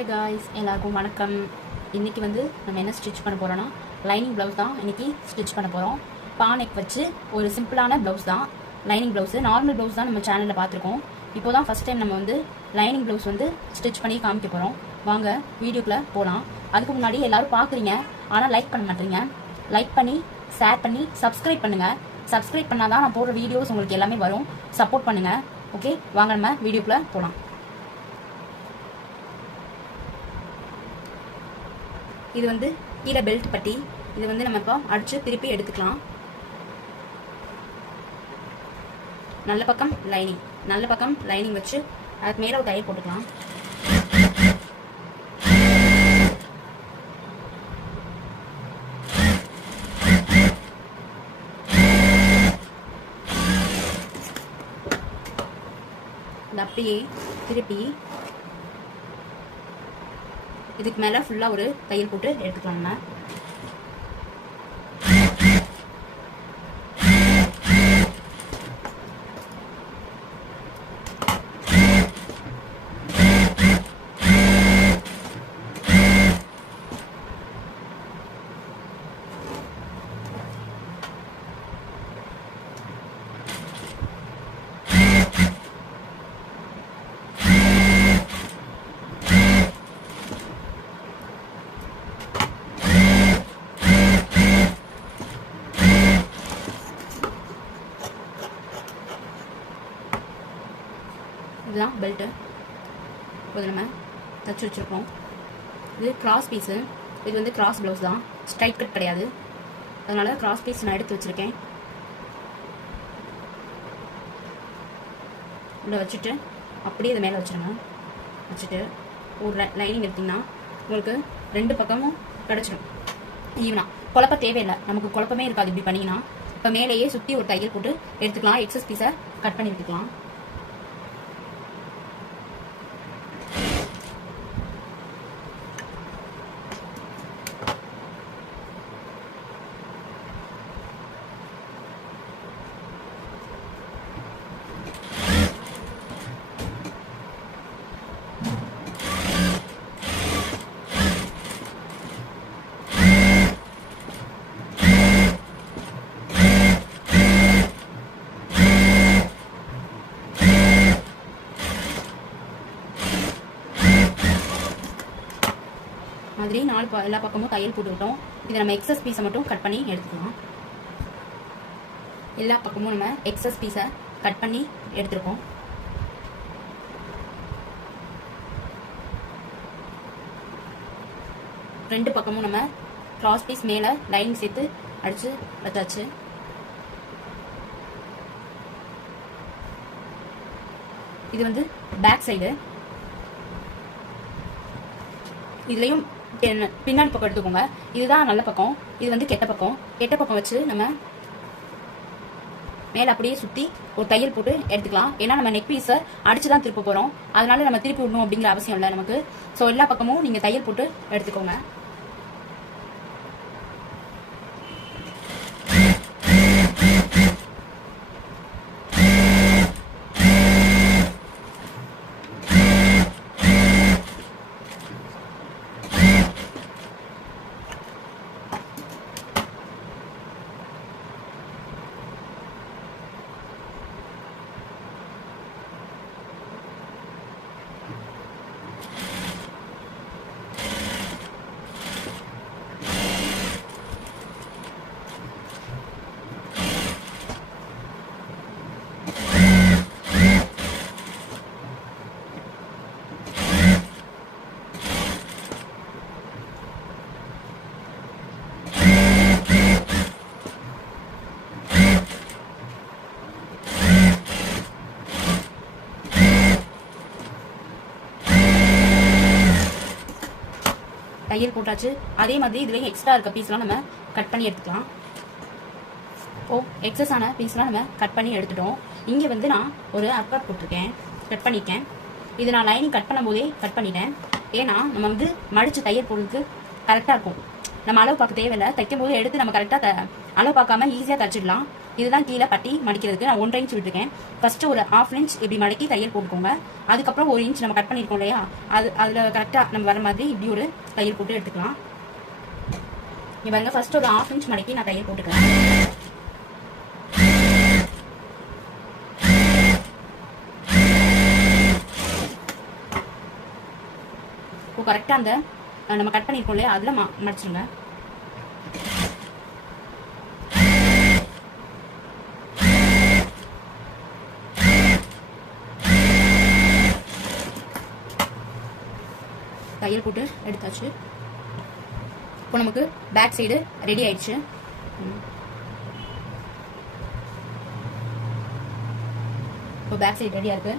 Hi guys, எல்லாருக்கும் வணக்கம். இன்றைக்கி வந்து நம்ம என்ன ஸ்டிச் பண்ண போகிறோன்னா லைனிங் ப்ளவுஸ் தான் இன்றைக்கி ஸ்டிச் பண்ண போகிறோம். பானெக் வச்சு ஒரு சிம்பிளான ப்ளவுஸ் தான் லைனிங் ப்ளவுஸு. நார்மல் ப்ளவுஸ் தான் நம்ம சேனலில் பார்த்துருக்கோம். இப்போ தான் ஃபஸ்ட் டைம் நம்ம வந்து லைனிங் ப்ளவுஸ் வந்து ஸ்டிச் பண்ணி காமிக்க போகிறோம். வாங்க வீடியோக்குள்ளே போகலாம். அதுக்கு முன்னாடி எல்லோரும் பார்க்குறீங்க, ஆனால் லைக் பண்ண மாட்டேறீங்க. லைக் பண்ணி ஷேர் பண்ணி சப்ஸ்கிரைப் பண்ணுங்கள். சப்ஸ்கிரைப் பண்ணால் தான் நான் போடுற வீடியோஸ் உங்களுக்கு எல்லாமே வரும். சப்போர்ட் பண்ணுங்கள். ஓகே, வாங்க நம்ம வீடியோக்குள்ளே போகலாம். இது வந்து கீழே பெல்ட் பட்டி. இது வந்து நம்ம இப்போ அடிச்சு திருப்பி எடுத்துக்கலாம். நல்ல பக்கம் லைனிங் வச்சு அதுக்கு மேலே ஒரு தையல் போட்டுக்கலாம். இது அப்படியே திருப்பி இதுக்கு மேலே ஃபுல்லாக ஒரு தையல் போட்டு எடுத்துக்கலாம். நம்ம இதுதான் பெல்ட்டு. இப்போ நம்ம தச்சு வச்சுருக்கோம். இது கிராஸ் பீஸு. இது வந்து கிராஸ் ப்ளவுஸ் தான், ஸ்ட்ரைட் கட் கிடையாது. அதனால் கிராஸ் பீஸ் நான் எடுத்து வச்சுருக்கேன். உள்ள வச்சுட்டு அப்படியே இது மேலே வச்சுருங்க. வச்சுட்டு ஒரு லைனிங் எடுத்திங்கன்னா உங்களுக்கு ரெண்டு பக்கமும் கிடச்சிடும் ஈவனா. குழப்ப தேவையில்லை, நமக்கு குழப்பமே இருக்காது இப்படி பண்ணிங்கன்னா. இப்போ மேலேயே சுற்றி ஒரு தையல் போட்டு எடுத்துக்கலாம். எக்ஸஸ் பீஸை கட் பண்ணி எடுத்துக்கலாம். மாதிரி எல்லா பக்கமும் தையல் போட்டுக்கிட்டோம். இதை நம்ம எக்ஸஸ் பீஸை மட்டும் கட் பண்ணி எடுத்துக்கலாம். எல்லா பக்கமும் நம்ம எக்ஸஸ் பீஸை கட் பண்ணி எடுத்துருக்கோம். ரெண்டு பக்கமும் நம்ம கிராஸ் பீஸ் மேலே லைனிங் சேர்த்து அடிச்சு வச்சாச்சு. இது வந்து பேக் சைடு. இதுலயும் பின்னாடி பக்கம் எடுத்துக்கோங்க. இதுதான் நல்ல பக்கம், இது வந்து கெட்ட பக்கம். கெட்ட பக்கம் வச்சு நம்ம மேல அப்படியே சுத்தி ஒரு தையல் போட்டு எடுத்துக்கலாம். ஏன்னா நம்ம நெக் பீஸை அடிச்சுதான் திருப்ப போறோம். அதனால நம்ம திருப்பி விடணும் அப்படிங்கிற அவசியம் இல்லை நமக்கு. ஸோ எல்லா பக்கமும் நீங்க தையல் போட்டு எடுத்துக்கோங்க. தையல் போட்டாச்சு. அதே மாதிரி இதுலயும் எக்ஸ்ட்ரா இருக்க பீஸ்லாம் நம்ம கட் பண்ணி எடுத்துக்கலாம். எக்ஸஸ் ஆன பீஸ்லாம் நம்ம கட் பண்ணி எடுத்துட்டோம். இங்கே வந்து நான் ஒரு அர்க்காட் போட்டிருக்கேன், கட் பண்ணிட்டேன். இது நான் லைனிங் கட் பண்ணும் போதே கட் பண்ணிட்டேன். ஏன்னா நம்ம வந்து மடிச்சு தையல் போடுறதுக்கு கரெக்டாக இருக்கும். நம்ம அளவு பார்க்க தேவையில்லை. தைக்கும் போது எடுத்து நம்ம கரெக்டாக அளவு பார்க்காம ஈஸியாக தைச்சிடலாம். இதுதான் கீழே பட்டி மடிக்கிறதுக்கு நான் 1.5 இன்ச் விட்டுருக்கேன். ஃபர்ஸ்ட் ஒரு 1/2 இன்ச் இப்படி மடக்கி தையல் போட்டுக்கோங்க. அதுக்கப்புறம் 1 இன்ச் நம்ம கட் பண்ணியிருக்கோம் இல்லையா, அதில் கரெக்டாக நம்ம வர மாதிரி இப்படி ஒரு தையல் போட்டு எடுத்துக்கலாம். இங்கே பாருங்க, ஃபர்ஸ்ட் ஒரு 1/2 இன்ச் மடக்கி நான் தையல் போட்டுக்கிறேன். இப்போ கரெக்டாக அந்த நம்ம கட் பண்ணியிருக்கோம் இல்லையா அதில் மடிச்சிருங்க. தையல் போட்டு எடுத்தாச்சு. இப்போ நமக்கு பேக் சைடு ரெடி ஆயிடுச்சு. இப்போ பேக் சைடு ரெடியா இருக்கு.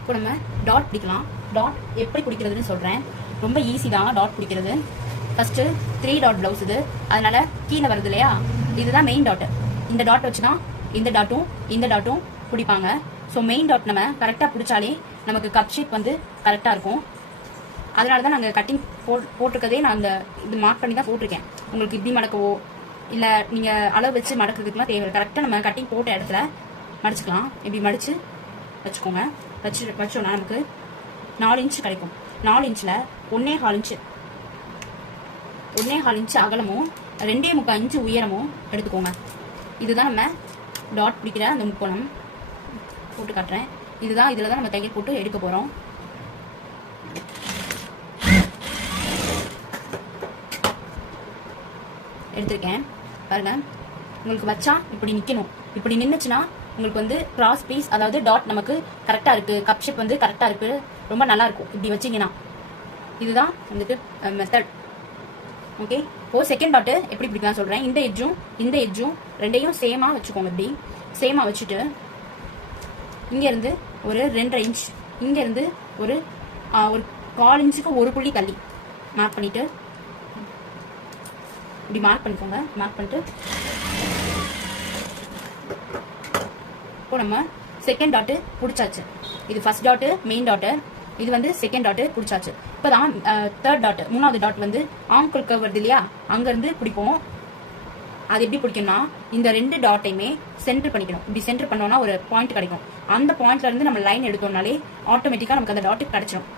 இப்போ நம்ம டாட் பிடிக்கலாம். டாட் எப்படி பிடிக்கிறதுன்னு சொல்றேன். ரொம்ப ஈஸி தான் டாட் பிடிக்கிறது. ஃபர்ஸ்ட் 3 டாட் பிளவுஸ் இது, அதனால கீழே வருது இல்லையா, இதுதான் மெயின் டாட். இந்த டாட் வச்சுதான் இந்த டாட்டும் பிடிப்பாங்க. ஸோ மெயின் டாட் நம்ம கரெக்டாக பிடிச்சாலே நமக்கு கப் ஷேப் வந்து கரெக்டாக இருக்கும். அதனால தான் நாங்கள் கட்டிங் போட்டிருக்கதே நான் அந்த இது மார்க் பண்ணி தான் போட்டிருக்கேன். உங்களுக்கு இப்படி மடக்கவோ இல்லை நீங்கள் அளவு வச்சு மடக்கிறதுக்குலாம் தேவை. கரெக்டாக நம்ம கட்டிங் போட்ட இடத்துல மடிச்சுக்கலாம். இப்படி மடித்து வச்சுக்கோங்க. வச்சோன்னா நமக்கு 4 இன்ச்சு கிடைக்கும். 4 இன்ச்சில் 1.25 இன்ச்சு அகலமும் 2.25 இன்ச்சு உயரமும் எடுத்துக்கோங்க. இதுதான் நம்ம டாட் பிடிக்கிற அந்த முக்கோணம். போட்டு காட்டுறேன். இதுதான், இதில் தான் நம்ம தையல் போட்டு எடுக்க போகிறோம். எடுத்திருக்கேன் பாருங்க. உங்களுக்கு வச்சா இப்படி நிற்கணும். இப்படி நின்றுச்சுன்னா உங்களுக்கு வந்து கிராஸ் பீஸ், அதாவது டாட் நமக்கு கரெக்டாக இருக்குது, கப் ஷேப் வந்து கரெக்டாக இருக்குது, ரொம்ப நல்லா இருக்கும் இப்படி வச்சிங்கன்னா. இதுதான் வந்துட்டு மெத்தட். ஓகே, இப்போ செகண்ட் டாட்டு எப்படி பிடிக்கலாம் சொல்கிறேன். இந்த எட்ஜும் ரெண்டையும் சேமாக வச்சுக்கோங்க. இப்படி சேமாக வச்சுட்டு இங்கேருந்து ஒரு 2.5 இன்ச், இங்கேருந்து ஒரு 1/4 இன்ச்சுக்கு ஒரு புள்ளி தள்ளி மார்க் பண்ணிவிட்டு இப்படி மார்க் பண்ணிக்கோங்க. மார்க் பண்ணிட்டு இப்போ நம்ம செகண்ட் டாட்டு பிடிச்சாச்சு. இது ஃபர்ஸ்ட் டாட்டு மெயின் டாட்டு, இது வந்து செகண்ட் டாட்டு பிடிச்சாச்சு. இப்போ தான் தேர்ட் டாட்டு, 3வது டாட் வந்து ஆங்கிள் கர்வ் வருது இல்லையா, அங்கேருந்து பிடிப்போம். அது எப்படி பிடிக்கும்னா இந்த 2 டாட்டையுமே சென்டர் பண்ணிக்கணும். இப்படி சென்டர் பண்ணோம்னா ஒரு பாயிண்ட் கிடைக்கும். அந்த பாயிண்ட்ல இருந்து நம்ம லைன் எடுத்தோம்னாலே ஆட்டோமேட்டிக்காக நமக்கு அந்த டாட்டு கிடைச்சிடும்.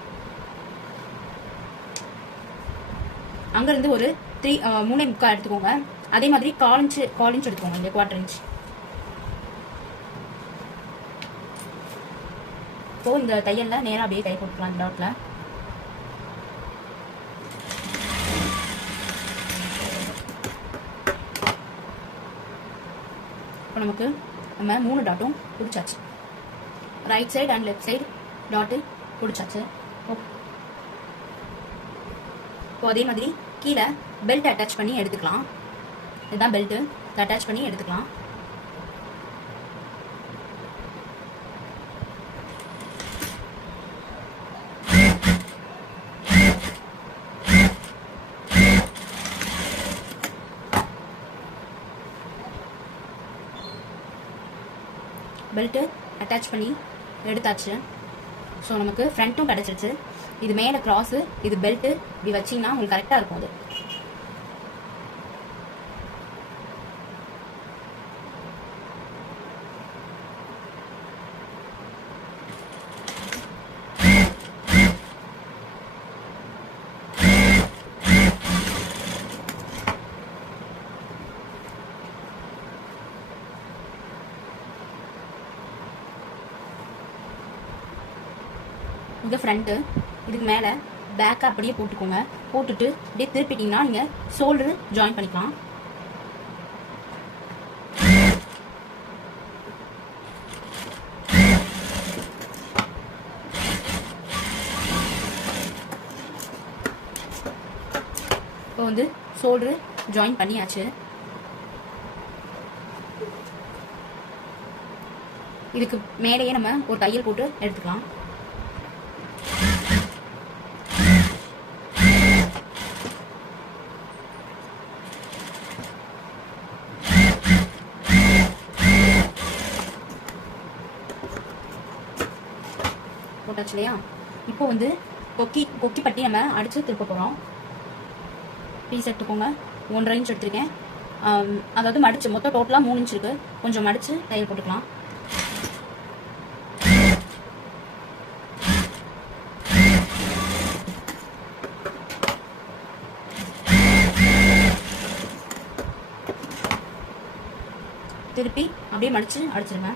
அங்கேருந்து ஒரு 3.25 எடுத்துக்கோங்க. அதே மாதிரி 1/4 இன்ச் எடுத்துக்கோங்க. இங்கே 1/4 இன்ச். இப்போ இந்த தையல்ல நேராக அப்படியே கை போட்டுக்கலாம். இந்த டாட்ல இப்போ நமக்கு நம்ம 3 டாட்டும் பிடிச்சாச்சு. Right side and left side dot பிடிச்சாச்சு. இப்போ அதே மாதிரி கீழே பெல்ட் அட்டாச் பண்ணி எடுத்துக்கலாம். இதுதான் பெல்ட், அட்டாச் பண்ணி எடுத்துக்கலாம். பெல்ட்டு அட்டாச் பண்ணி எடுத்தாச்சு. ஸோ நமக்கு ஃப்ரண்ட்டும் கிடச்சிருச்சு. இது மேலே கிராஸு, இது பெல்ட்டு, இப்படி வச்சிங்கன்னா உங்களுக்கு கரெக்டாக இருக்கும். அது இது ஃப்ரண்ட்டு. இதுக்கு மேலே பேக்கை அப்படியே போட்டுக்கோங்க. போட்டுட்டு அப்படியே திருப்பிட்டிங்கன்னா நீங்கள் ஷோல்டரு ஜாயின் பண்ணிக்கலாம். இப்போ வந்து ஷோல்டரு ஜாயின் பண்ணியாச்சு. இதுக்கு மேலேயே நம்ம ஒரு தையல் போட்டு எடுத்துக்கலாம். போட்டாச்சு இல்லையா? இப்போ வந்து கொக்கி பட்டி நம்ம அடிச்சு திருப்ப போகிறோம். பீஸ் எடுத்துக்கோங்க. 1.5 இன்ச் எடுத்திருக்கேன். அதாவது மடிச்சு மொத்தம் டோட்டலாக 3 இன்ச் இருக்கு. கொஞ்சம் மடிச்சு தையல் போட்டுக்கலாம். திருப்பி அப்படியே மடிச்சு அடிச்சிருங்க.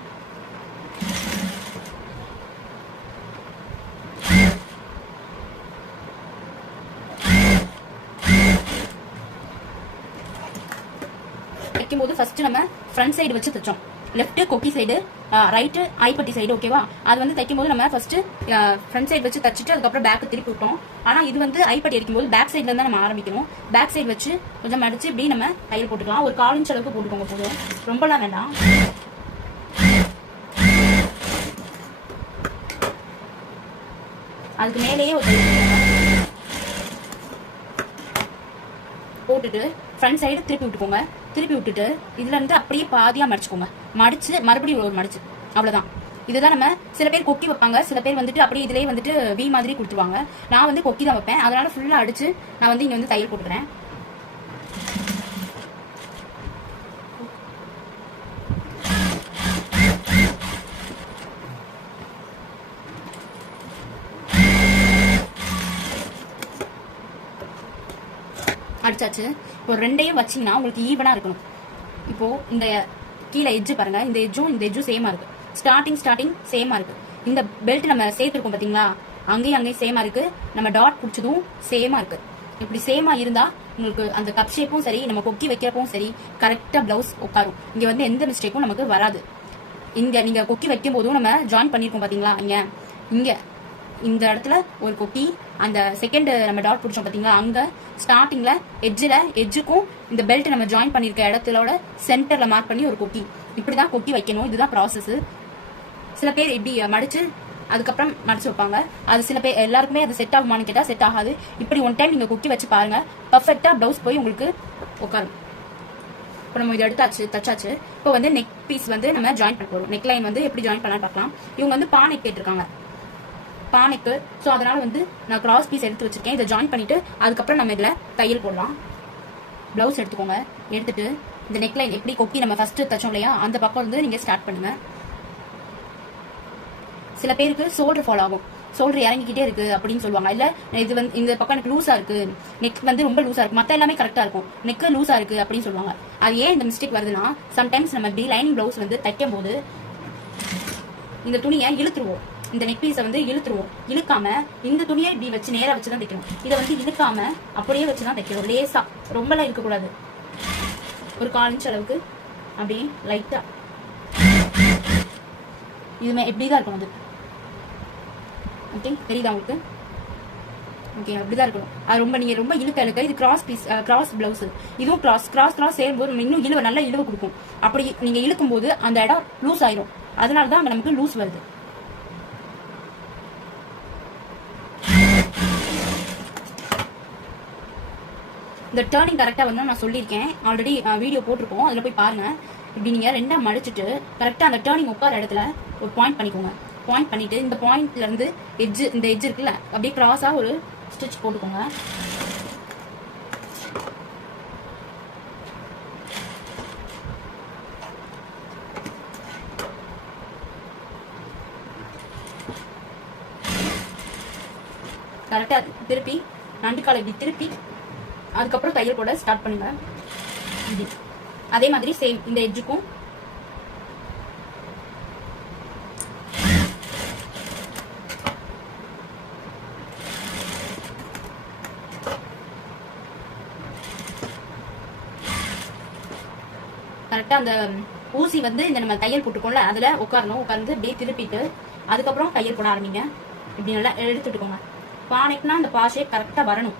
தைக்கும்போது ஃபர்ஸ்ட் நம்ம ஃப்ரண்ட் சைடு வச்சு தைச்சோம். லெஃப்ட் கொக்கி சைடு, ரைட்டு ஐப்பட்டி சைடு. ஓகேவா? அது வந்து தைக்கும்போது நம்ம ஃபர்ஸ்ட் ஃப்ரண்ட் சைடு வச்சு தைச்சிட்டு அதுக்கப்புறம் பேக் திருப்பி விட்டோம். ஆனா இது வந்து ஐப்பட்டி அடிக்கும்போது பேக் சைட்ல இருந்தா நம்ம ஆரம்பிக்கணும். பேக் சைடு வச்சு கொஞ்சம் மடிச்சு இப்படி நம்ம தையல் போட்டுக்கலாம். ஒரு 1/4 இன்ச் அளவுக்கு போட்டுக்கோங்க போதும், ரொம்பலாம் வேண்டாம். அதுக்கு மேலேயே ஒரு போட்டுட்டு ஃப்ரண்ட் சைடு திருப்பி விட்டுக்கோங்க. திருப்பி விட்டுட்டு இதுல இருந்து அப்படியே பாதியா மடிச்சுக்கோங்க. மடிச்சு மறுபடியும் ஒரு மடிச்சு, அவ்வளவுதான். இதுதான் நம்ம சில பேர் கொக்கி வைப்பாங்க, சில பேர் வந்துட்டு அப்படியே இதுலயே வந்துட்டு வி மாதிரி கொடுத்துருவாங்க. நான் வந்து கொக்கி தான் வைப்பேன். அதனால ஃபுல்லா அடிச்சு நான் வந்து இங்க வந்து தையல் போட்டுக்கிறேன். அடிச்சாச்சு. இப்போ ரெண்டையும் வச்சீங்கன்னா உங்களுக்கு ஈவனா இருக்கணும். இப்போ இந்த கீழே எட்ஜ் பாருங்க, இந்த எட்ஜும் சேமா இருக்கு. ஸ்டார்டிங் சேமா இருக்கு. இந்த பெல்ட் நம்ம சேர்த்துருக்கோம் பாத்தீங்களா, அங்கேயும் சேமா இருக்கு. நம்ம டாட் பிடிச்சதும் சேமா இருக்கு. இப்படி சேமா இருந்தா உங்களுக்கு அந்த கப் ஷேப்பும் சரி, நம்ம கொக்கி வைக்கிறப்பவும் சரி, கரெக்டா பிளவுஸ் உட்காரும். இங்க வந்து எந்த மிஸ்டேக்கும் நமக்கு வராது. இங்க நீங்க கொக்கி வைக்கும் போதும் நம்ம ஜாயின் பண்ணிருக்கோம் பாத்தீங்களா, இங்க இந்த இடத்துல ஒரு கொக்கி, அந்த செகண்ட் நம்ம டாட் பிடிச்சோம் பாத்தீங்களா, அங்க ஸ்டார்டிங்ல எட்ஜுக்கும் இந்த பெல்ட் நம்ம ஜாயின் பண்ணிருக்க இடத்துல சென்டர்ல மார்க் பண்ணி ஒரு கொக்கி. இப்படிதான் கொக்கி வைக்கணும். இதுதான் ப்ராசஸ். சில பேர் இப்படி மடிச்சு அதுக்கப்புறம் மடிச்சு வைப்பாங்க. அது சில பேர் எல்லாருக்குமே அது செட் ஆகுமான்னு கேட்டா செட் ஆகாது. இப்படி ஒன் டைம் நீங்க கொக்கி வச்சு பாருங்க, பர்ஃபெக்டா பிளவுஸ் போய் உங்களுக்கு உட்காரும். இப்போ நம்ம இதை எடுத்தாச்சு, தச்சாச்சு. இப்போ வந்து நெக் பீஸ் வந்து நம்ம ஜாயின் பண்ண போறோம். நெக் லைன் வந்து எப்படி ஜாயின் பண்ணலாம் பார்க்கலாம். இவங்க வந்து பானை கேட்டிருக்காங்க, பானைக்கு. ஸோ அதனால வந்து நான் கிராஸ் பீஸ் எடுத்து வச்சிருக்கேன். இதை ஜாயின் பண்ணிட்டு அதுக்கப்புறம் நம்ம இதுல தையல் போடலாம். பிளவுஸ் எடுத்துக்கோங்க. எடுத்துட்டு இந்த நெக் லைன் எப்படி கொக்கி நம்ம ஃபர்ஸ்ட் தச்சோம் இல்லையா, அந்த பக்கம் வந்து நீங்க ஸ்டார்ட் பண்ணுங்க. சில பேருக்கு ஷோல்டர் ஃபால் ஆகும், ஷோல்டர் இறங்கிக்கிட்டே இருக்கு அப்படின்னு சொல்லுவாங்க. இல்ல இது வந்து இந்த பக்கம் எனக்கு லூஸா இருக்கு, நெக் வந்து ரொம்ப லூஸா இருக்கு, மத்த எல்லாமே கரெக்டா இருக்கும், நெக் லூஸா இருக்கு அப்படின்னு சொல்லுவாங்க. அது ஏன் இந்த மிஸ்டேக் வருதுன்னா, சம்டைம்ஸ் நம்ம இப்படி லைனிங் பிளவுஸ் வந்து தைக்கும் போது இந்த துணியை இழுத்துருவோம். இந்த நெக் பீஸை வந்து இழுத்துருவோம். இழுக்காம இந்த துணியை இப்படி வச்சு நேரா வச்சுதான் தைக்கணும். இதை வந்து இழுக்காம அப்படியே வச்சுதான் தைக்கணும். லேசா, ரொம்பலாம் இருக்கக்கூடாது. ஒரு 1/4 இன்ச் அளவுக்கு அப்படியே லைட்டா இதுமே எப்படிதான் இருக்கும் அது. ஓகே, தெரியுதா உங்களுக்கு? ஓகே, அப்படிதான் இருக்கணும். அது ரொம்ப நீங்க ரொம்ப இழுக்க இது கிராஸ் பீஸ், கிராஸ் பிளவுஸ். இதுவும் கிராஸ் சேரும்போது நம்ம இன்னும் இழுவ நல்லா இழுவ கொடுக்கும். அப்படி நீங்க இழுக்கும் போது அந்த இடம் லூஸ் ஆயிரும். அதனாலதான் அங்க நமக்கு லூஸ் வருது. இந்த டர்னிங் கரெக்டா வந்து நான் சொல்லியிருக்கேன், ஆல்ரெடி வீடியோ போட்டிருக்கோம், அதுல போய் பாருங்க. இப்படி நீங்க ரெண்டா மடிச்சுட்டு கரெக்டா அந்த டர்னிங் உட்கார இடத்துல ஒரு பாயிண்ட் பண்ணிக்கோங்க. பாயிண்ட் பண்ணிட்டு இந்த பாயிண்ட்ல இருந்து இந்த எட்ஜ் இருக்குல்ல, அப்படியே கிராஸா ஒரு ஸ்டிச் போட்டுக்கோங்க. கரெக்டா திருப்பி நண்டுக்கால இப்படி திருப்பி அதுக்கப்புறம் தையல் போட ஸ்டார்ட் பண்ணுங்க. அதே மாதிரி சேம் இந்த எட்ஜுக்கும் கரெக்டா அந்த ஊசி வந்து இந்த நம்ம தையல் போட்டுக்கோம்ல, அதுல உட்காரணும். உட்கார்ந்து அப்படியே திருப்பிட்டு அதுக்கப்புறம் தையல் போட ஆரம்பிங்க. இப்படி நல்லா எடுத்துட்டுக்கோங்க. பானைக்குனா அந்த பாஷே கரெக்டா வரணும்.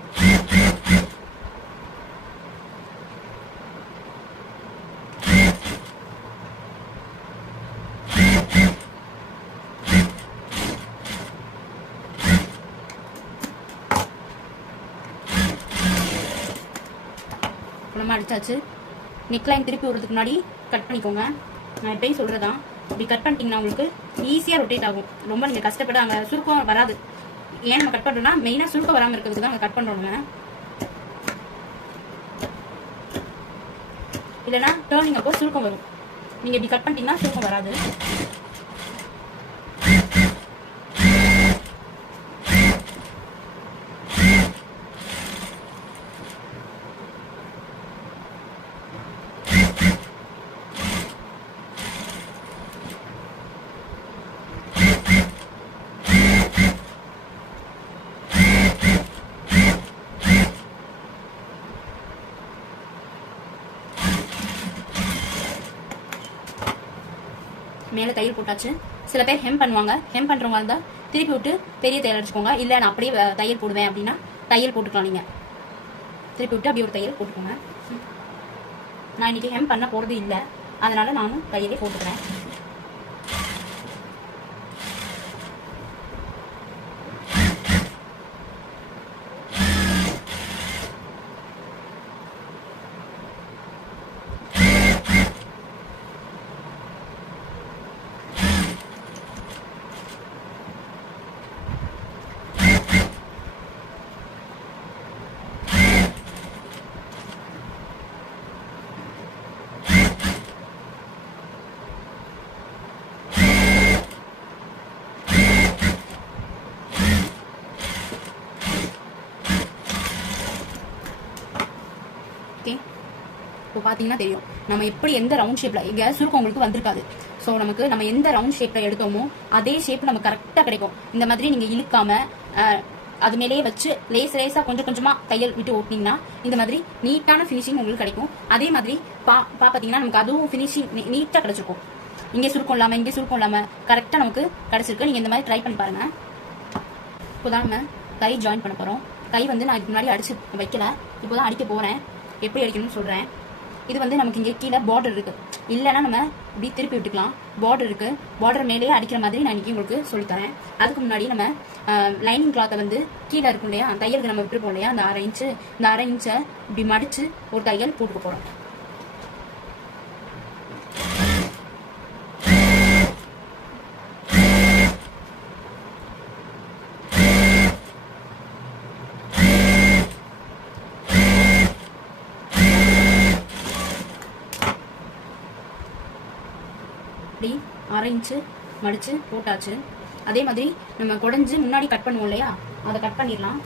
நம்ம அடிச்சாச்சு. நெக் லைன் திருப்பி விடுறதுக்கு முன்னாடி கட் பண்ணிக்கோங்க. நான் எப்பயும் சொல்றதான், இப்படி கட் பண்ணிட்டீங்கன்னா உங்களுக்கு ஈஸியா ரொட்டேட் ஆகும். ரொம்ப நீங்க கஷ்டப்பட்டு அங்க சுருக்கம் வராது. ஏன் நம்ம கட் பண்றோம்னா, மெயினா சுருக்கம் வராம இருக்கிறதுக்கு தான் கட் பண்றோம். இல்லைன்னா டேர்னிங் அப்போ சுருக்கம் வரும். நீங்கள் இப்படி கட் பண்ணிட்டீங்கன்னா சுருக்கம் வராது. மேலே தையல் போட்டாச்சு. சில பேர் ஹெம் பண்ணுவாங்க. ஹெம் பண்ணுறவங்க இருந்தால் திருப்பி விட்டு பெரிய தையல் அடிச்சுக்கோங்க. இல்லை நான் அப்படியே தையல் போடுவேன் அப்படின்னா தையல் போட்டுக்கலாம். நீங்கள் திருப்பி விட்டு அப்படியே ஒரு தையல் போட்டுக்கோங்க. நான் இன்னைக்கு ஹெம் பண்ண போகிறது இல்லை, அதனால நானும் தையலே போட்டுக்கிறேன். இப்போ பார்த்தீங்கன்னா தெரியும் நம்ம எப்படி எந்த ரவுண்ட் ஷேப்பில் இங்கே சுருக்கம் உங்களுக்கு வந்திருக்காது. ஸோ நம்ம எந்த ரவுண்ட் ஷேப்பில் எடுத்தோமோ அதே ஷேப் நமக்கு கரெக்டாக கிடைக்கும். இந்த மாதிரி நீங்கள் இழுக்காம அது மேலேயே வச்சு லேஸாக கொஞ்சம் கொஞ்சமாக தையல் விட்டு ஓட்டினீங்கன்னா இந்த மாதிரி நீட்டான ஃபினிஷிங் உங்களுக்கு கிடைக்கும். அதே மாதிரி பார்த்தீங்கன்னா நமக்கு அதுவும் ஃபினிஷிங் நீட்டாக கிடைச்சிருக்கும். இங்கே சுருக்கம் இல்லாமல் இங்கே சுருக்கம் இல்லாமல் கரெக்டாக நமக்கு கிடைச்சிருக்கு. நீங்கள் இந்த மாதிரி ட்ரை பண்ணி பாருங்கள். இப்போதான் நம்ம கை ஜாயின் பண்ண போகிறோம். கை வந்து நான் இதுக்கு முன்னாடி அடிச்சு வைக்கல, இப்போ தான் அடிக்க போகிறேன். எப்படி அடிக்கணும்னு சொல்கிறேன். இது வந்து நமக்கு இங்கே கீழே பார்டர் இருக்குது, இல்லைன்னா நம்ம இப்படி திருப்பி விட்டுக்கலாம். பார்டர் இருக்குது, பார்டர் மேலேயே அடிக்கிற மாதிரி நான் இன்றைக்கி உங்களுக்கு சொல்லித்தரேன். அதுக்கு முன்னாடி நம்ம லைனிங் கிளாத்தை வந்து கீழே இருக்கும் இல்லையா, அந்த தையலுக்கு நம்ம விட்டுருப்போம் இல்லையா, அந்த 1/2 இன்ச்சு, இந்த 1/2 இன்ச்சை இப்படி மடித்து ஒரு தையல் போட்டுக்க போகிறோம். இப்படி 1/2 இன்ச்சு மடித்து போட்டாச்சு. அதே மாதிரி நம்ம குடஞ்சி முன்னாடி கட் பண்ணுவோம் இல்லையா, அதை கட் பண்ணிடலாம்.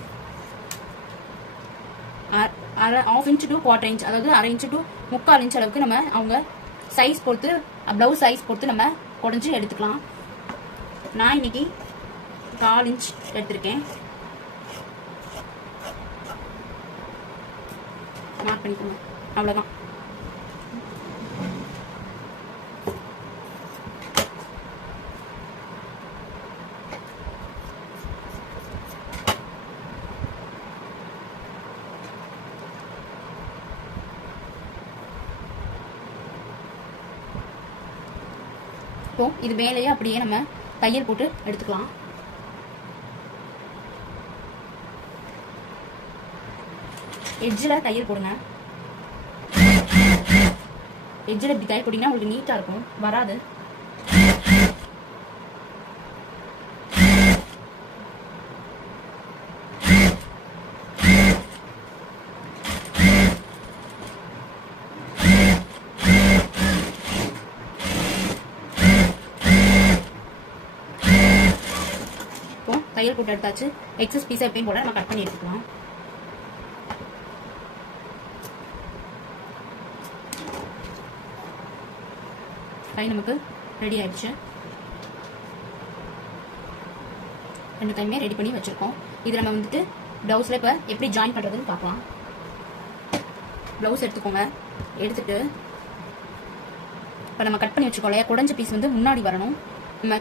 1/2 இன்ச்சு டு 1/4 இன்ச், அதாவது 1/2 இன்ச்சு டு 3/4 இன்ச் அளவுக்கு நம்ம அவங்க சைஸ் பொறுத்து, ப்ளவுஸ் சைஸ் பொறுத்து நம்ம குடஞ்சி எடுத்துக்கலாம். நான் இன்னைக்கு 1/4 இன்ச் எடுத்திருக்கேன். மார்க் பண்ணிக்கோங்க, அவ்வளோதான். இது மேலேயே அப்படியே நம்ம தையல் போட்டு எடுத்துக்கலாம். எட்ஜில் தையல் போடுங்க. எட்ஜில் இப்படி தையல் போட்டிங்கன்னா உங்களுக்கு நீட்டாக இருக்கும், வராது. தையல் போட்டு எடுத்தாச்சு. எக்ஸஸ் பீஸை எப்பயும் போல நம்ம கட் பண்ணி எடுத்துக்கலாம். கை நமக்கு ரெடி ஆயிடுச்சு. 2 கையுமே ரெடி பண்ணி வச்சிருக்கோம். இது நம்ம வந்துட்டு பிளவுஸ்ல இப்ப எப்படி ஜாயின் பண்றதுன்னு பார்க்கலாம். பிளவுஸ் எடுத்துக்கோங்க. எடுத்துட்டு இப்ப நம்ம கட் பண்ணி வச்சுக்கோம் இல்லையா, குடஞ்ச பீஸ் வந்து முன்னாடி வரணும். நம்ம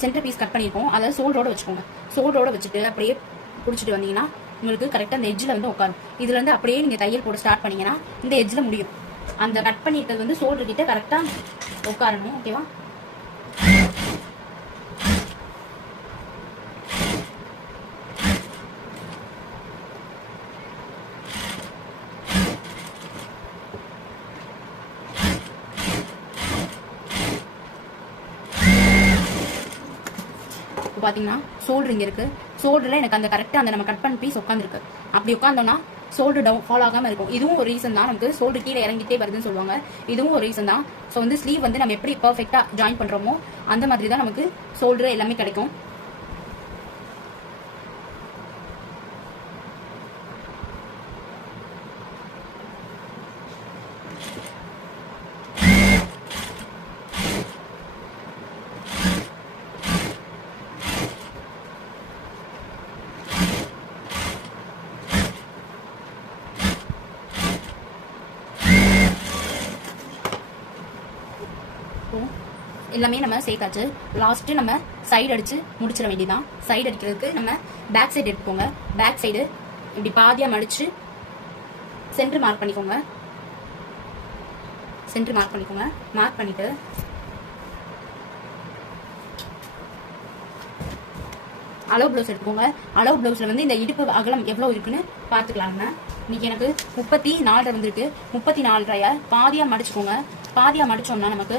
சென்டர் பீஸ் கட் பண்ணியிருக்கோம், அதை சோல்டரோட வச்சுக்கோங்க. சோல்டரோட வச்சுட்டு அப்படியே பிடிச்சிட்டு வந்தீங்கன்னா உங்களுக்கு கரெக்டாக அந்த எட்ஜில் வந்து உட்காரும். இதுல இருந்து அப்படியே நீங்கள் தையல் போட ஸ்டார்ட் பண்ணீங்கன்னா இந்த எட்ஜில் முடியும். அந்த கட் பண்ணிட்டது வந்து சோல்டர் கிட்ட கரெக்டாக உட்காரணும். ஓகேவா? பார்த்தீங்கன்னா ஷோல்டர் இங்கே இருக்குது. ஷோல்டரில் எனக்கு அந்த கரெக்டாக அந்த நம்ம கட் பண்ண பீஸ் உட்காந்துருக்கு. அப்படி உட்காந்தோன்னா ஷோல்டர் டவுன் ஃபால் ஆகாமல் இருக்கும். இதுவும் ஒரு ரீசன் தான், நமக்கு ஷோல்டர் கீழே இறங்கிட்டே வருதுன்னு சொல்லுவாங்க. இதுவும் ஒரு ரீசன் தான். ஸோ வந்து ஸ்லீவ் வந்து நம்ம எப்படி பர்ஃபெக்டாக ஜாயின் பண்ணுறோமோ அந்த மாதிரி தான் நமக்கு ஷோல்டர் எல்லாமே கிடைக்கும். எல்லாமே நம்ம சேர்த்தாச்சு. லாஸ்ட்டு நம்ம சைடு அடித்து முடிச்சிட வேண்டியதான். சைடு அடிக்கிறதுக்கு நம்ம பேக் சைடு எடுத்துக்கோங்க. பேக் சைடு இப்படி பாதியாக மடித்து சென்டர் மார்க் பண்ணிக்கோங்க. சென்டர் மார்க் பண்ணிக்கோங்க. மார்க் பண்ணிவிட்டு அளவு ப்ளவுஸ் எடுத்துக்கோங்க. அளவு ப்ளவுஸில் வந்து இந்த இடுப்பு அகலம் எவ்வளோ இருக்குன்னு பார்த்துக்கலாங்க. இன்னைக்கு எனக்கு 34 வந்திருக்கு. 34 பாதியாக மடிச்சுக்கோங்க. பாதியாக மடிச்சோம்னா நமக்கு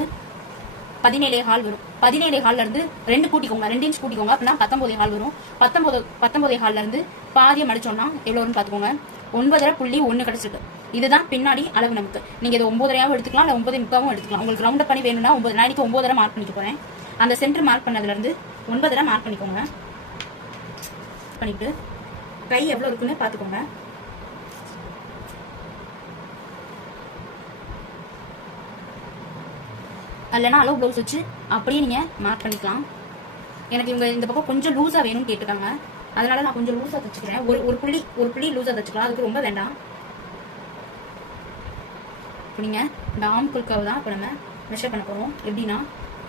17 ஹால் வரும். 17 ஹால்ல இருந்து 2 கூட்டிக்கோங்க, 2 இன்ச் கூட்டிக்கோங்க. அப்படின்னா 19 ஹால் வரும். 19 ஹால்ல இருந்து பாதியை மடிச்சோம்னா எவ்வளோ வரும்னு பார்த்துக்கோங்க. 9.1 கிடைச்சிருக்கு. இதுதான் பின்னாடி அளவு நமக்கு. நீங்க இதை 9.5 எடுத்துக்கலாம், இல்லை 9.25 எடுத்துக்கலாம். உங்களுக்கு ரவுண்ட் பண்ணி வேணும்னா 9 நாளைக்கு 9.5 மார்க் பண்ணிக்க போறேன். அந்த சென்டர் மார்க் பண்ணதுல இருந்து 9.5 மார்க் பண்ணிக்கோங்க. பண்ணிட்டு கை எவ்வளோ இருக்குன்னு பார்த்துக்கோங்க. இல்லைனா அளவு ப்ளவுஸ் வச்சு அப்படியே நீங்கள் மார்க் பண்ணிக்கலாம். எனக்கு இவங்க இந்த பக்கம் கொஞ்சம் லூஸாக வேணும்னு கேட்டுருக்காங்க. அதனால நான் கொஞ்சம் லூஸாக தைச்சிக்கிறேன். ஒரு புள்ளி லூஸாக தைச்சிக்கலாம். அதுக்கு ரொம்ப வேண்டாம். இப்போ நீங்கள் இந்த ஆம்கோல் கர்வ் தான் இப்போ நம்ம மெஷர் பண்ண போகிறோம். எப்படின்னா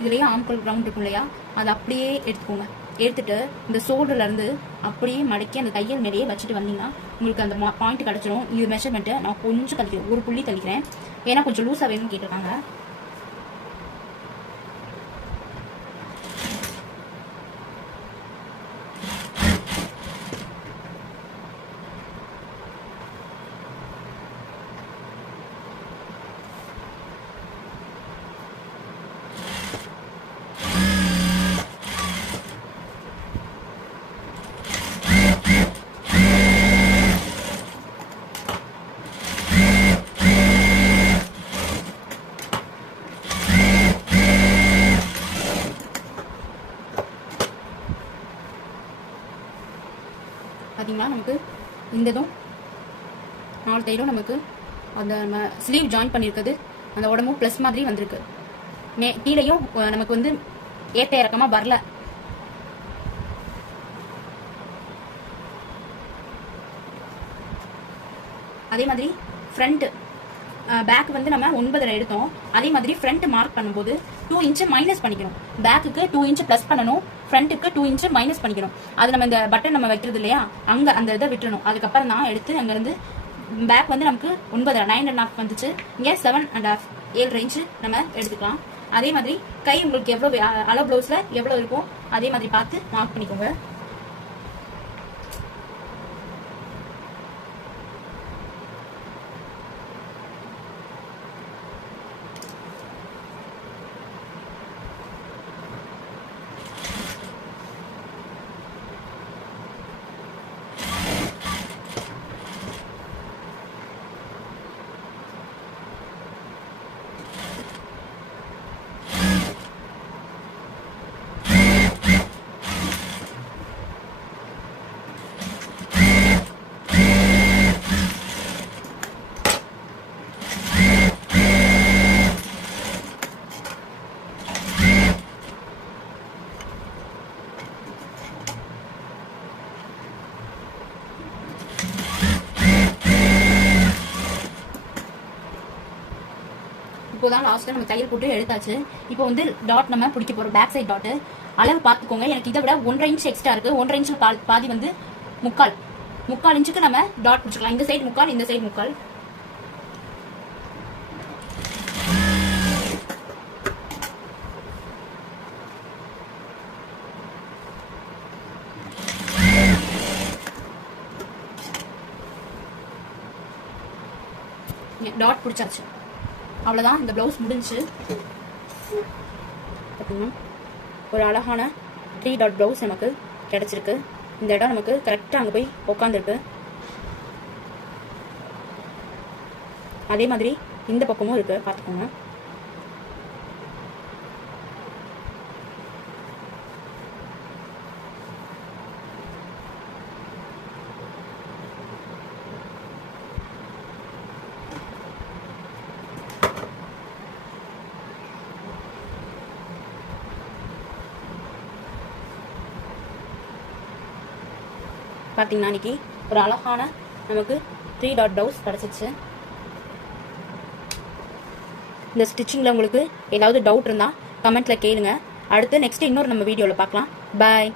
இதுலேயே ஆம்கோல் ரவுண்ட் இருக்கும் இல்லையா, அதை அப்படியே எடுத்துக்கோங்க. எடுத்துட்டு இந்த ஷோல்டர்லேருந்து அப்படியே மடக்கி அந்த தையல் மேலேயே வச்சுட்டு வந்தீங்கன்னா உங்களுக்கு அந்த பாயிண்ட் கிடச்சிரும். இது மெஷர்மெண்ட்டு நான் கொஞ்சம் தள்ளிக்கிறேன், ஒரு புள்ளி தள்ளிக்கிறேன். ஏன்னா கொஞ்சம் லூஸாக வேணும்னு கேட்டிருக்காங்க. பார்த்தீங்களா, நமக்கு இந்ததும் 4 தையலும் நமக்கு அந்த நம்ம ஸ்லீவ் ஜாயின் பண்ணியிருக்கிறது அந்த உடம்பும் ப்ளஸ் மாதிரி வந்திருக்கு. கீழையும் நமக்கு வந்து ஏற்ற இறக்கமாக வரல. அதே மாதிரி ஃப்ரண்ட் பேக் வந்து நம்ம 9.5 எடுத்தோம். அதே மாதிரி ஃப்ரண்ட் மார்க் பண்ணும்போது 2 இன்ச் மைனஸ் பண்ணிக்கணும். பேக்குக்கு 2 இன்ச் ப்ளஸ் பண்ணணும், ஃப்ரண்ட்டுக்கு 2 இன்ச் மைனஸ் பண்ணிக்கணும். அது நம்ம இந்த பட்டன் நம்ம வைக்கிறது இல்லையா, அங்கே அந்த இதை விட்டுறணும். அதுக்கப்புறம் தான் எடுத்து அங்கேருந்து பேக் வந்து நமக்கு 9.5 வந்துச்சு. இங்கே 7.5 7 இன்ச்சு நம்ம எடுத்துக்கலாம். அதே மாதிரி கை உங்களுக்கு எவ்வளோ அளவு ப்ளவுஸில் எவ்வளோ இருக்கும் அதே மாதிரி பார்த்து மார்க் பண்ணிக்கோங்க. இப்போதான் லாஸ்ட்டாக நம்ம தையல் போட்டு எடுத்தாச்சு. இப்போ வந்து டாட் நம்ம பிடிக்க போகிறோம். பேக் சைட் டாட்டு அளவு பார்த்துக்கோங்க. எனக்கு இதை விட 1.5 இன்ச் எக்ஸ்ட்ரா இருக்குது. 1.5 இன்ச் பாதி வந்து 3/4 இன்ச்சுக்கு நம்ம டாட் பிடிச்சிக்கலாம். இந்த சைடு 3/4, இந்த சைடு 3/4. டாட் பிடிச்சாச்சு. அவ்வளோதான், இந்த ப்ளவுஸ் முடிஞ்சு. பார்த்தீங்கன்னா ஒரு அழகான 3 டாட் ப்ளவுஸ் நமக்கு கிடச்சிருக்கு. இந்த இடம் நமக்கு கரெக்டாக அங்கே போய் உட்காந்துருக்கு. அதே மாதிரி இந்த பக்கமும் இருக்கு, பார்த்துக்கோங்க. பார்த்தீங்கன்னா இன்னைக்கு ஒரு அழகான நமக்கு 3 டாட் ப்ளவுஸ் கிடச்சிச்சு. இந்த ஸ்டிச்சிங்கில் உங்களுக்கு ஏதாவது டவுட் இருந்தால் கமெண்ட்டில் கேளுங்க. அடுத்து நெக்ஸ்ட் இன்னொரு நம்ம வீடியோவில் பார்க்கலாம். பாய்.